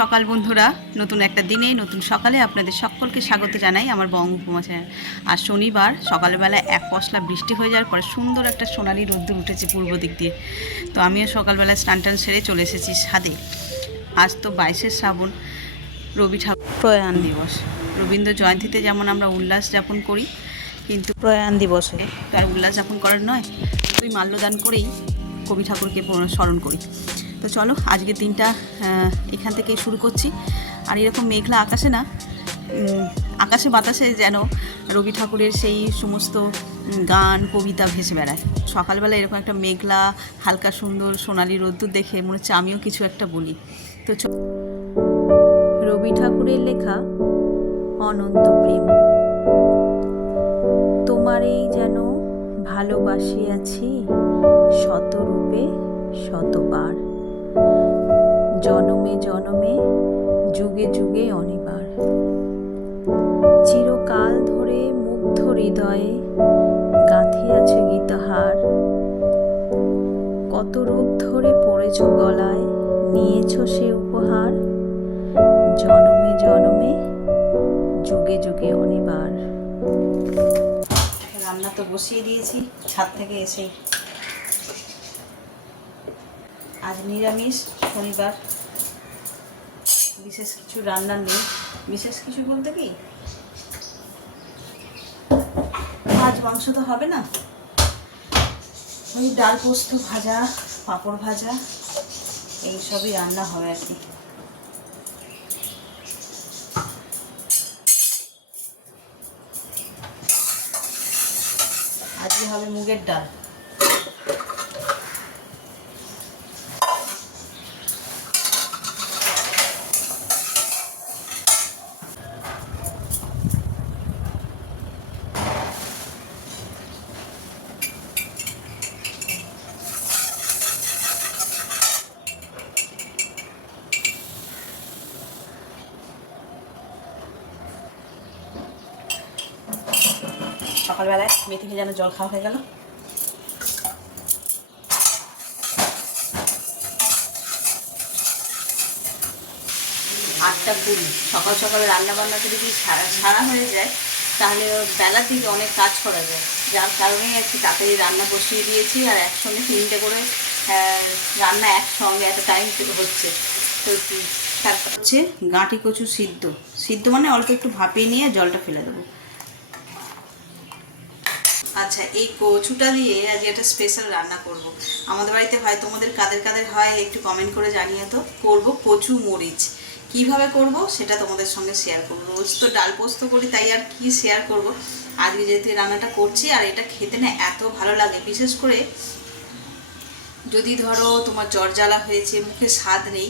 সকাল বন্ধুরা, নতুন একটা দিনে নতুন সকালে আপনাদের সকলকে স্বাগত জানাই আমার বঙ্গোপমা চ্যানেল। আর শনিবার সকালবেলা এক পশলা বৃষ্টি হয়ে যাওয়ার পরে সুন্দর একটা সোনালি রোদ্দুর উঠেছে পূর্ব দিক দিয়ে। তো আমিও সকালবেলা স্নান টান সেরে চলে এসেছি ছাদে। আজ তো 22শে শ্রাবণ, রবি ঠাকুর প্রয়াণ দিবস। রবীন্দ্র জয়ন্তীতে যেমন আমরা উল্লাস যাপন করি, কিন্তু প্রয়াণ দিবসে তার উল্লাস যাপন করার নয়, ওই মাল্যদান করেই কবি ঠাকুরকে স্মরণ করি। তো চলো আজকের দিনটা এখান থেকে শুরু করছি। আর এরকম মেঘলা আকাশে না, আকাশে বাতাসে যেন রবি ঠাকুরের সেই সমস্ত গান কবিতা ভেসে বেড়ায়। সকালবেলা এরকম একটা মেঘলা হালকা সুন্দর সোনালি রোদ্দুর দেখে মনে হচ্ছে আমিও কিছু একটা বলি। তো রবি ঠাকুরের লেখা অনন্ত প্রেম। তোমারেই যেন ভালোবাসিয়াছি শতরূপে শতবার, জনমে জনমে যুগে যুগে অনিবার। চিরকাল ধরে মুগ্ধ হৃদয়ে গাঁথিয়াছে গীতহার, কত রূপ ধরে পড়েছ গলায় নিয়েছ সে উপহার, জনমে জনমে যুগে যুগে অনিবার। রান্না তো বসিয়ে দিয়েছি ছাদ থেকে এসে। আজ নিরামিষ, শনিবার, বিশেষ কিছু রান্না নেই। বিশেষ কিছু বলতে কি, মাছ মাংস তো হবে না, ওই ডাল পোস্ত ভাজা, পাঁপড় ভাজা, এইসবই রান্না হবে আর কি। আজকে হবে মুগের ডাল। সকালবেলায় মেথি ভেজানো জল খাওয়া হয়ে গেল। 8টা 20। সকাল সকালে রান্নাবান্নাটা যদি সারা হয়ে যায় তাহলে বেলার দিকে অনেক কাজ করা যায়, যার কারণেই আর কি তাড়াতাড়ি রান্না বসিয়ে দিয়েছি। আর একসঙ্গে 3টে করে রান্না একসঙ্গে একটা টাইম হচ্ছে। তো তারপর হচ্ছে গাঁটি কচু সিদ্ধ। সিদ্ধ মানে অল্প একটু ভাপিয়ে নিয়ে জলটা ফেলে দেবো। আচ্ছা, এই কচুটা দিয়ে আজকে একটা স্পেশাল রান্না করব। আমাদের বাড়িতে হয়, তোমাদের কাদের কাদের হয় একটু কমেন্ট করে জানিয়ে তো। করব কচু মরিচ। কিভাবে করব সেটা তোমাদের সঙ্গে শেয়ার করব। রোজ তো ডাল পোস্ত করি, তাই আর কি শেয়ার করব। আজকে যেহেতু রান্নাটা করছি, আর এটা খেতে না এত ভালো লাগে, বিশেষ করে যদি ধরো তোমার জ্বর জ্বালা হয়েছে, মুখে স্বাদ নেই,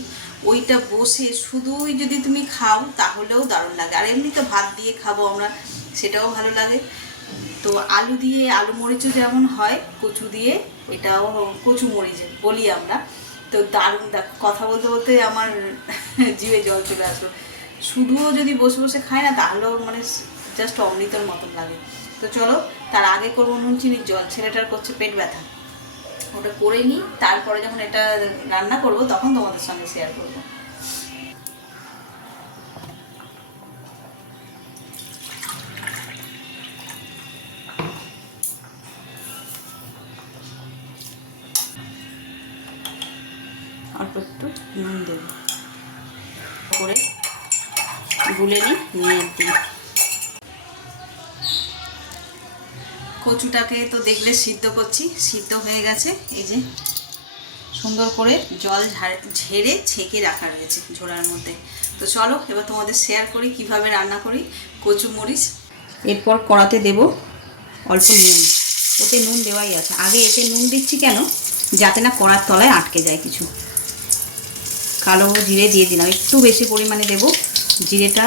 ওইটা বসে শুধুই যদি তুমি খাও তাহলেও দারুণ লাগে। আর এমনি তো ভাত দিয়ে খাবো আমরা, সেটাও ভালো লাগে। তো আলু দিয়ে আলু মরিচও যেমন হয়, কচু দিয়ে এটাও কচু মরিচ বলি আমরা। তো দারুণ, কথা বলতে বলতে আমার জিভে জল চলে আসলো। শুধুও যদি বসে বসে খায় না তাহলেও মানে জাস্ট অমৃতর মতন লাগে। তো চলো, তার আগে করবো নুন চিনির জল। ছেলেটার করছে পেট ব্যথা, ওটা করে নিই, তারপরে যখন এটা রান্না করব তখন তোমাদের সঙ্গে শেয়ার করবো। অল্প একটু নুন দেব, করে গুলে নিয়ে দিই। কচুটাকে তো দেখলে সিদ্ধ করছি, সিদ্ধ হয়ে গেছে। এই যে সুন্দর করে জল ঝেড়ে ছেঁকে রাখা রয়েছে ঝোড়ার মধ্যে। তো চলো এবার তোমাদের শেয়ার করি কিভাবে রান্না করি কচু মরিচ। এরপর কড়াতে দেব অল্প নুন। ওতে নুন দেওয়াই আছে। আগে এতে নুন দিচ্ছি কেন, যাতে না কড়ার তলায় আটকে যায় কিছু। কালো জিরে দিয়ে দিলাম, একটু বেশি পরিমাণে দেব। জিরেটা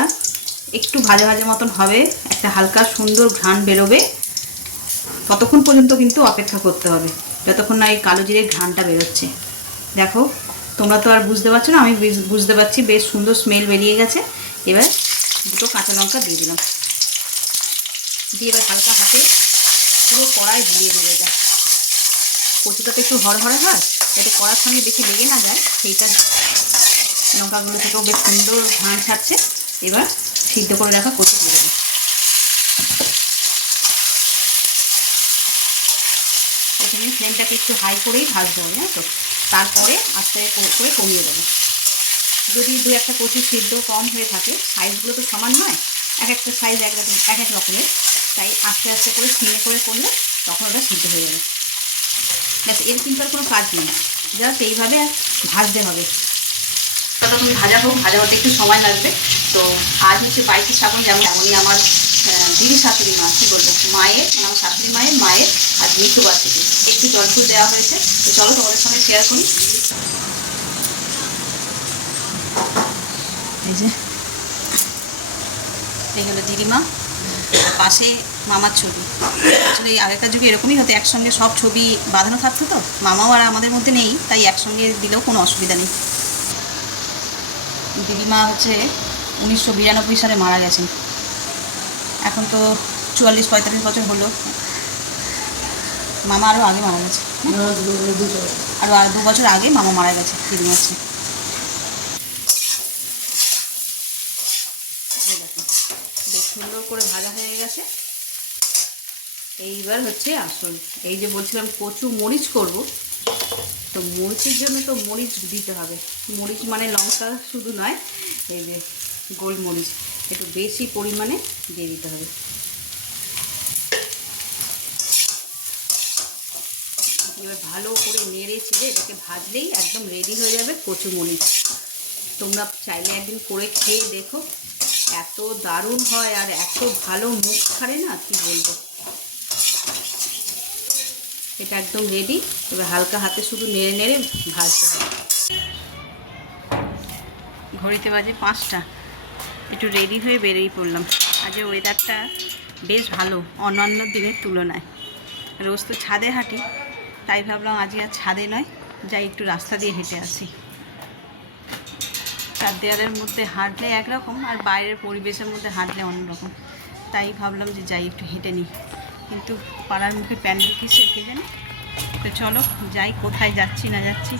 একটু ভাজা ভাজা মতন হবে, একটা হালকা সুন্দর ঘ্রাণ বেরোবে, ততক্ষণ পর্যন্ত কিন্তু অপেক্ষা করতে হবে, যতক্ষণ না এই কালো জিরের ঘ্রাণটা বেরোচ্ছে। দেখো তোমরা তো আর বুঝতে পারছো না, আমি বুঝতে পারছি, বেশ সুন্দর স্মেল বেরিয়ে গেছে। এবার 2টো কাঁচা লঙ্কা দিয়ে দিলাম, দিয়ে এবার হালকা হাতে পুরো কড়াই ঘুরিয়ে দেবে। এটা কচুটা তো একটু হরহরে হয়, যাতে কড়ার সঙ্গে বেশি লেগে না যায় সেইটা লঙ্কাগুলো থেকেও বেশ সুন্দর ঘ্রাণ ছাড়ছে। এবার সিদ্ধ করে রাখা কচু দিয়ে দেবো। প্রথমে ফ্লেমটাকে একটু হাই করেই ভাজতে হবে, জানো তো, তারপরে আস্তে করে কমিয়ে দেবো। যদি দু একটা কচু সিদ্ধ কম হয়ে থাকে, সাইজগুলো তো সমান নয়, এক একটা সাইজ এক এক রকমের, তাই আস্তে আস্তে করে সিমে করে করলে তখন ওটা সিদ্ধ হয়ে যাবে। ব্যাস, এর কিন্তু আর কোনো কাজ নেই, জাস্ট এইভাবে ভাজতে হবে। ততক্ষণ ভাজা হোক, ভাজা হতে একটু সময় লাগবে। তো আজ হচ্ছে 22শে শ্রাবণ, যেমনই আমার দিদি শাশুড়ি মা, কী বলবো, মায়ের, আমার শাশুড়ি মায়ের আর মৃত্যুবার্ষিকী, একটু জলফুল দেওয়া হয়েছে। তো চলো তোমাদের সঙ্গে শেয়ার করি। এই যে এই হলো দিদিমা, পাশে মামার ছবি। আসলে এই আগেকার যুগে এরকমই হতো, একসঙ্গে সব ছবি বাঁধানো থাকতো। তো মামাও আর আমাদের মধ্যে নেই, তাই একসঙ্গে দিলেও কোনো অসুবিধা নেই। দিদিমা হচ্ছে 1992 সালে মারা গেছেন। এখন তো 44-45 বছর হলো। মামা আরও আগে মারা গেছে, আরও 2 বছর আগে মামা মারা গেছে দিদিমা হচ্ছে। বেশ সুন্দর করে ভাজা হয়ে গেছে। এইবার হচ্ছে আসল, এই যে বলছিলাম কচু মরিচ করব, তো মরিচের জন্য তো মরিচ দিতে হবে। মরিচ মানে লঙ্কা শুধু নয়, এই যে গোলমরিচ একটু বেশি পরিমাণে দিয়ে দিতে হবে। এবার ভালো করে নেড়ে চেড়ে এটাকে ভাজলেই একদম রেডি হয়ে যাবে কচু মরিচ। তোমরা চাইলে একদিন করে খেয়ে দেখো, এত দারুণ হয় আর এত ভালো মুখ ছাড়ে না, কি বলবো। এটা একদম রেডি। এবার হালকা হাতে শুধু নেড়ে নেড়ে ভাজতে হবে। ঘড়িতে বাজে 5টা, একটু রেডি হয়ে বেরিয়ে পড়লাম। আজ ওয়েদারটা বেশ ভালো অন্যান্য দিনের তুলনায়। রোজ তো ছাদে হাঁটি, তাই ভাবলাম আজকে আর ছাদে নয়, যাই একটু রাস্তা দিয়ে হেঁটে আসি। চার দেওয়ালের মধ্যে হাঁটলে একরকম, আর বাইরের পরিবেশের মধ্যে হাঁটলে অন্যরকম। তাই ভাবলাম যে যাই একটু হেঁটে নিই, কিন্তু পাড়ার মুখে প্যান্ডেল কিসে কে জানে। তো চলো যাই, কোথায় যাচ্ছি না যাচ্ছি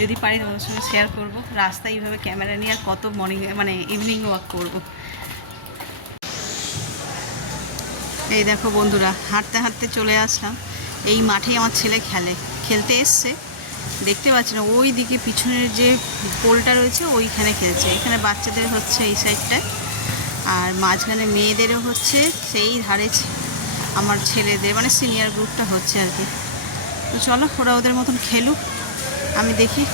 যদি পারি তোমাদের সঙ্গে শেয়ার করবো। রাস্তায় এইভাবে ক্যামেরা নিয়ে আর কত ইভিনিং ওয়াক করব। এই দেখো বন্ধুরা, হাঁটতে হাঁটতে চলে আসলাম। এই মাঠেই আমার ছেলে খেলতে এসছে, দেখতে পাচ্ছি না, ওই দিকে পিছনের যে পোলটা রয়েছে ওইখানে খেলছে। এখানে বাচ্চাদের হচ্ছে এই সাইডটায়, আর মাঝখানে মেয়েদেরও হচ্ছে সেই ধারে আমার ছেলেদের, মানে সিনিয়র গ্রুপটা হচ্ছে আর কি। তো চলো ওরা ওদের মতন খেলুক, আমি দেখি।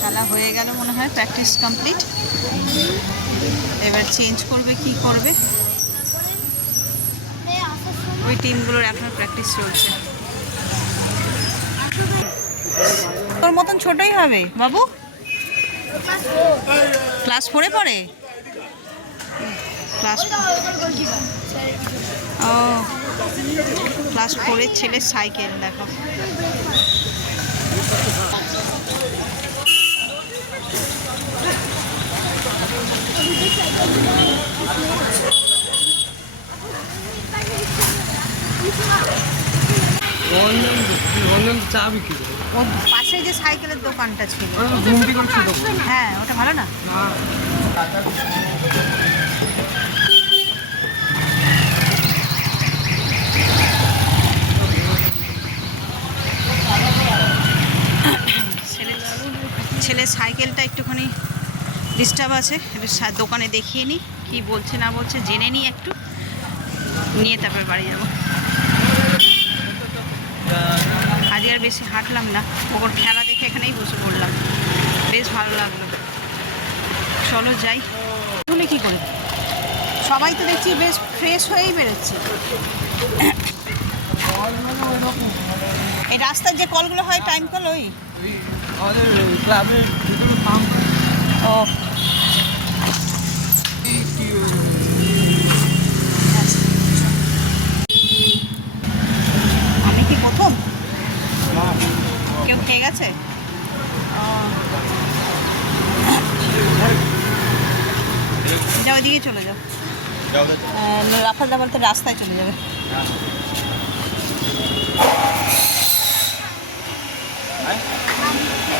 খেলা হয়ে গেল মনে হয়, প্র্যাকটিস কমপ্লিট। এবার চেঞ্জ করবে, কি করবে, ওই টিমগুলোর এখনো প্র্যাকটিস চলছে। তোর মতন ছোটই হবে বাবু, ক্লাস 4-এ পড়ে। ক্লাস 4-এর ছেলের সাইকেল দেখো। চা বিক্রি করে ওর পাশে যে সাইকেলের দোকানটা ছিল, হ্যাঁ ওটা ভালো না। ছেলের সাইকেলটা একটুখানি ডিস্টার্ব আছে, একটু দোকানে দেখিয়ে নিই, কী বলছে না বলছে জেনে নিই, একটু নিয়ে তারপর বাড়ি যাবো। আজকে আর বেশি হাঁটলাম না, ওর খেলা দেখে এখানেই বসে পড়লাম, বেশ ভালো লাগলো। চলো যাই। বলে কী করে সবাই তো দেখছি বেশ ফ্রেশ হয়েই বেরোচ্ছে। এই রাস্তার যে কলগুলো হয় টাইম কল ওই আমাদের ক্লাবের ভিতরে পাম্প ও আমি কি প্রথম কেউ খেয়ে গেছে যাও ওইদিকে চলে যাও রাফাল দাবার তো রাস্তায় চলে যাবে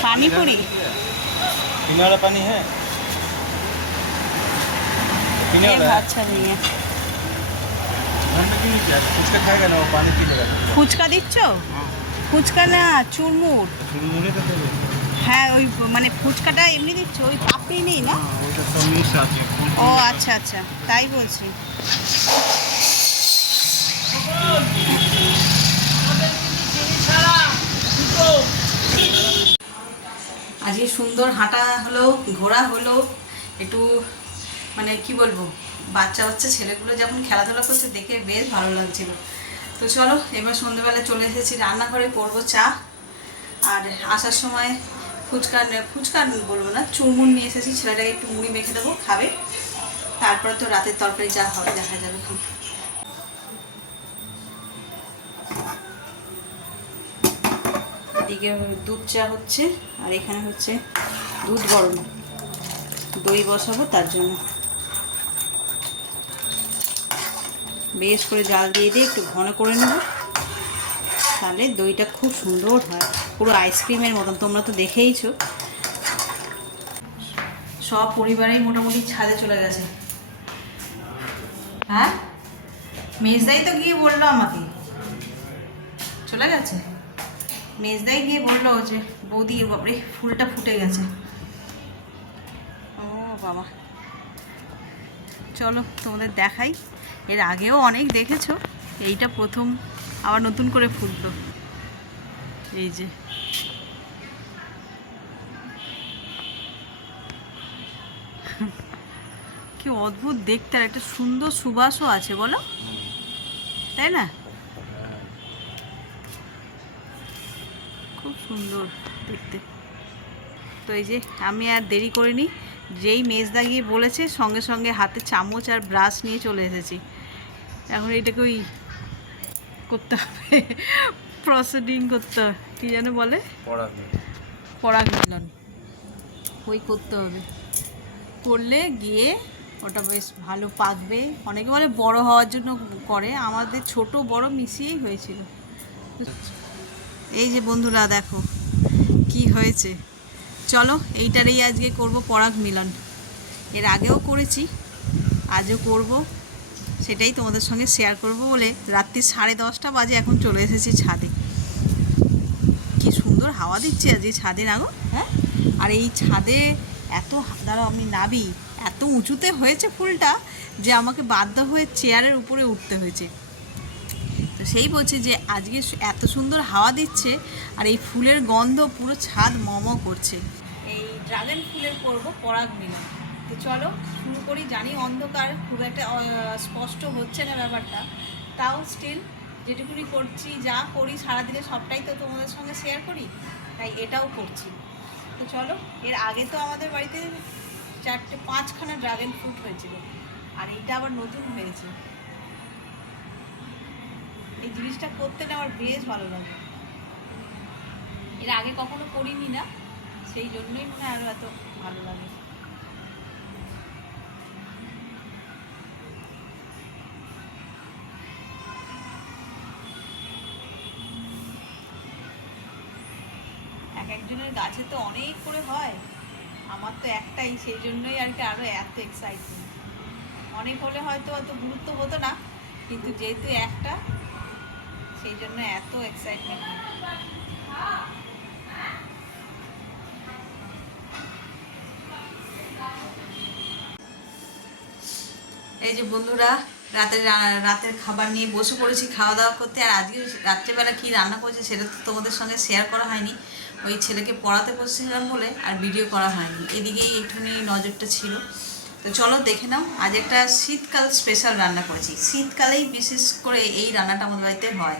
पानी पूरी पीने वाला पानी है पीने वाला अच्छा नहीं है फुचका खाएगा ना वो पानी पी लेगा ফুচকা দিচ্ছ ফুচকা না চুরমুর চুরমুরে তো দেবে হ্যাঁ ওই মানে ফুচকাটা এমনি দিচ্ছ ওই পাপড়ি নেই না ওইটা সব মিক্স আছে ও আচ্ছা আচ্ছা তাই বলছি আজকে সুন্দর হাঁটা হলো ঘোরা হলো একটু মানে কি বলবো বাচ্চা বাচ্চা ছেলেগুলো যখন খেলাধুলা করছে দেখে বেশ ভালো লাগছিল তো চলো এবার সন্ধ্যেবেলা চলে এসেছি রান্নাঘরে করবো চা আর আসার সময় ফুচকা বলবো না চুরমুর নিয়ে এসেছি ছেলেটাকে একটু মুড়ি মেখে দেবো খাবে তারপরে তো রাতের তরকারি যা হবে দেখা যাবে খুব এদিকে দুধ চা হচ্ছে আর এখানে হচ্ছে দুধ গরম দই বসাবো তার জন্য বেশ করে জাল দিয়ে দিয়ে একটু ঘন করে নেব তাহলে দইটা খুব সুন্দর হয় পুরো আইসক্রিমের মতন তোমরা তো দেখেইছো সব পরিবারেই মোটামুটি ছাদে চলে গেছে হ্যাঁ মেজদাই তো গিয়ে বললো আমাকে চলে গেছে মেজদাই গিয়ে বললো যে বৌদি বাপরে ফুলটা ফুটে গেছে ও বাবা চলো তোমাদের দেখাই এর আগেও অনেক দেখেছো এইটা প্রথম আবার নতুন করে ফুটলো এই যে কি অদ্ভুত দেখতে আর একটা সুন্দর সুবাসও আছে বলো তাই না খুব সুন্দর দেখতে তো এই যে আমি আর দেরি করিনি যেই মেজদা গিয়ে বলেছে সঙ্গে সঙ্গে হাতে চামচ আর ব্রাশ নিয়ে চলে এসেছি এখন এটাকে ওই করতে হবে প্রসিডিং করতে হবে কী যেন বলে পরাগ মিলন ওই করতে হবে করলে গিয়ে ওটা বেশ ভালো পাকবে অনেকে বলে বড় হওয়ার জন্য করে আমাদের ছোট বড় মিশিয়েই হয়েছিল এই যে বন্ধুরা দেখো কি হয়েছে চলো এইটারই আজকে করব পরাগ মিলন এর আগেও করেছি আজও করব সেটাই তোমাদের সঙ্গে শেয়ার করব বলে রাত্রি 10:30 বাজে এখন চলে এসেছি ছাদে কি সুন্দর হাওয়া দিচ্ছে আজকে ছাদে না গো হ্যাঁ আর এই ছাদে এত দাঁড়াও আমি নাবি এত উঁচুতে হয়েছে ফুলটা যে আমাকে বাধ্য হয়ে চেয়ারের উপরে উঠতে হয়েছে তো সেই বলছে যে আজকে এত সুন্দর হাওয়া দিচ্ছে আর এই ফুলের গন্ধ পুরো ছাদ মম করছে এই ড্রাগন ফুলের করবো পরাগ মিলন তো চলো শুরু করি জানি অন্ধকার খুব একটা স্পষ্ট হচ্ছে না ব্যাপারটা তাও স্টিল যেটুকুনি করছি যা করি সারাদিনে সবটাই তো তোমাদের সঙ্গে শেয়ার করি তাই এটাও করছি তো চলো এর আগে তো আমাদের বাড়িতে 4-5খানা ড্রাগন ফ্রুট হয়েছিল আর এইটা আবার নতুন হয়েছে এই জিনিসটা করতে না আমার বেশ ভালো লাগে এর আগে কখনো করিনি না সেই জন্যই মনে হয় আরও এত ভালো লাগে এক একজনের গাছে তো অনেক করে হয় আমার তো একটাই সেই জন্যই আর কি আরও এত এক্সাইটমেন্ট অনেক হলে হয়তো অত গুরুত্ব হতো না কিন্তু যেহেতু একটা সেই জন্য এত এক্সাইটমেন্ট এই যে বন্ধুরা রাতের খাবার নিয়ে বসে পড়েছি খাওয়া দাওয়া করতে আর আজকে রাত্রেবেলা কী রান্না করেছি সেটা তো তোমাদের সঙ্গে শেয়ার করা হয়নি ওই ছেলেকে পড়াতে বসেছিলাম বলে আর ভিডিও করা হয়নি এদিকেই একটুখানি নজরটা ছিল তো চলো দেখে নাও আজ একটা শীতকাল স্পেশাল রান্না করেছি শীতকালেই বিশেষ করে এই রান্নাটা আমাদের বাড়িতে হয়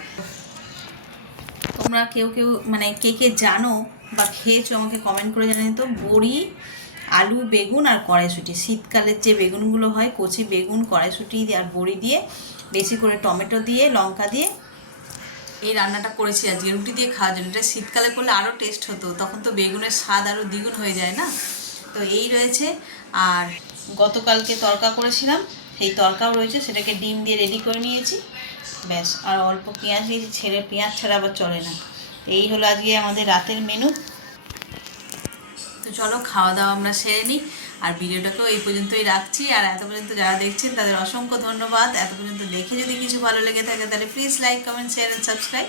তোমরা কেউ কেউ মানে কে কে জানো বা খেয়েছো আমাকে কমেন্ট করে জানিয়ে তো, বড়ি, আলু, বেগুন আর কড়াইশুঁটি, শীতকালের যে বেগুনগুলো হয়, কচি বেগুন, কড়াইশুঁটি আর বড়ি দিয়ে, বেশি করে টমেটো দিয়ে, লঙ্কা দিয়ে এই রান্নাটা করেছি আজকে রুটি দিয়ে খাওয়ার জন্য। এটা শীতকালে করলে আরও টেস্ট হতো, তখন তো বেগুনের স্বাদ আরও দ্বিগুণ হয়ে যায় না। তো এই রয়েছে। আর গতকালকে তড়কা করেছিলাম, সেই তড়কাও রয়েছে, সেটাকে ডিম দিয়ে রেডি করে নিয়েছি, ব্যাস। আর অল্প পেঁয়াজ দিয়েছি, ছেলে পেঁয়াজ ছাড়া আবার চলে না। এই হলো আজকে আমাদের রাতের মেনু। তো চলো খাওয়া দাওয়া আমরা সেরে নিই, আর ভিডিওটাকেও এই পর্যন্তই রাখছি। আর এত পর্যন্ত যারা দেখছেন তাদের অসংখ্য ধন্যবাদ। এত পর্যন্ত দেখে যদি কিছু ভালো লেগে থাকে তাহলে please like, comment, share and subscribe.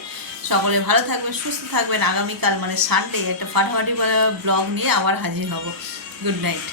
সকলে ভালো থাকবেন, সুস্থ থাকবেন। আগামীকাল মানে সানডে একটা ফাটাফাটি ব্লগ নিয়ে আবার হাজির হব। Good night.